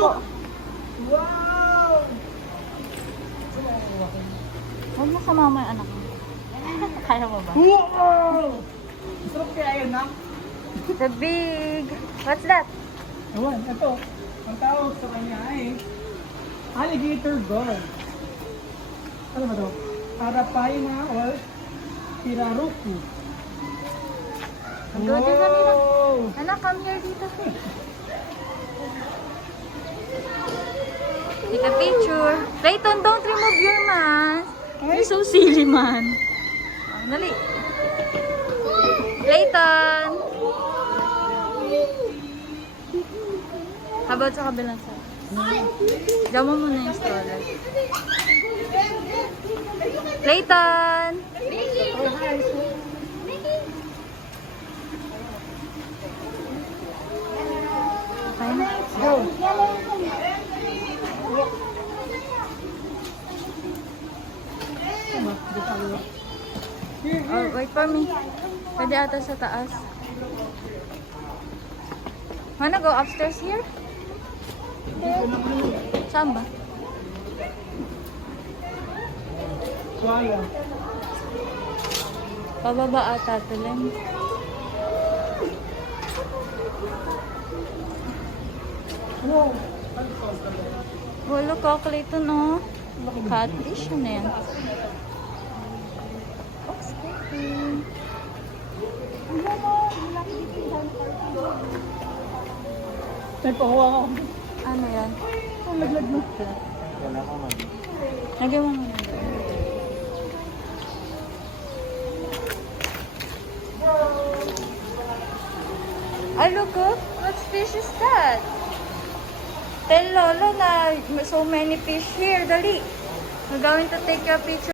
po. Wow! Huwag mo sama mo yung anak mo. Kaya mo ba? Wow! Sarap kaya yun, ha? The big... What's that? Ewan, ito. Ang tawag sa kanya ay alligator guard. Ano ba ito? Arapaima or pirarucu. Ang ganda na nila. Anak, come here dito. Take a picture. Clayton, don't remove your mask. You're so silly, man. Dali. Clayton! How about sa kabilang side? Diyan mo muna yung stroller. Clayton! Oh, hi. Okay na. Go. Tama, di tayo. Here, Oh, wait for me. Pwede ata sa taas. Wanna go upstairs here? Saan ba? Swallow. Pababa ata ito lang. Wow. Wala ka, Clayton, no? Catfish, ano yan? Oops, Clayton. May pakuha ako. Ano yan? Ang laglag mo. Lagyan mo muna. Ah, look, oh. What fish is that? Tell Lolo na so many fish here. Dali. We're going to take a picture.